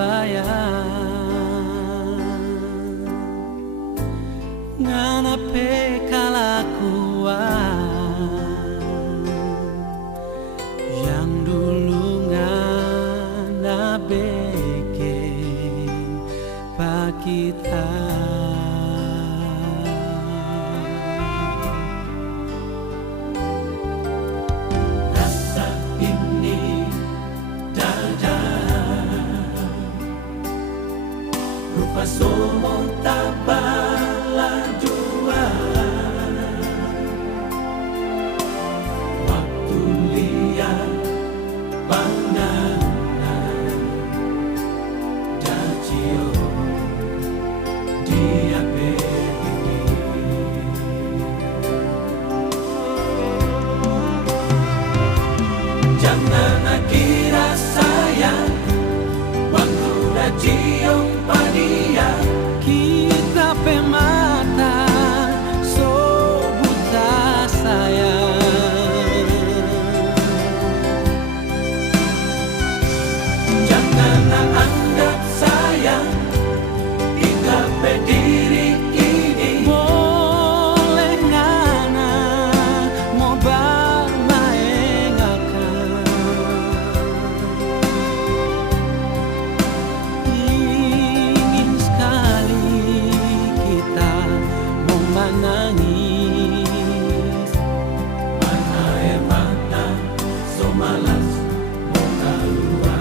bayang nganape kalakuan yang dulu ngana bikin pak kita. Rupa somong tabala dua, waktu liat pandangan Dacio dia begini. Jangan kira sayang waktu Dacio dia kita pemata so buta sayang. Jangan anggap sayang kita berdiri ini boleh ngana mau bermain akan nangis, mana air mata so malas mau keluar.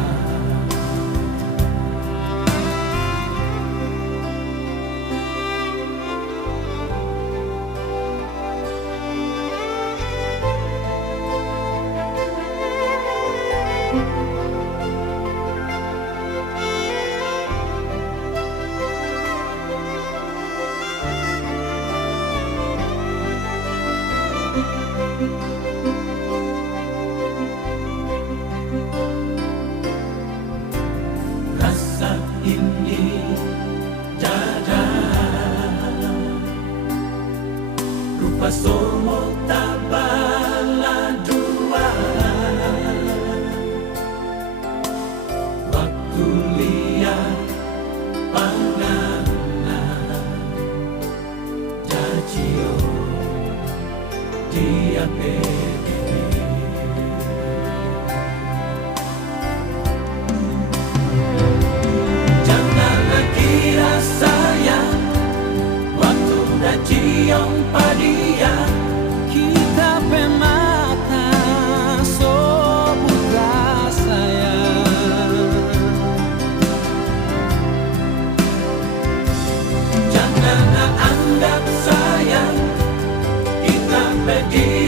Rasa ini dada, rupa somong tabala dua, waktu liat pandangan Dacio dia begini. Janganlah kira sayang waktu Dacio dia kita pemata so buta sayang. janganlah anggap sayang kita berdiri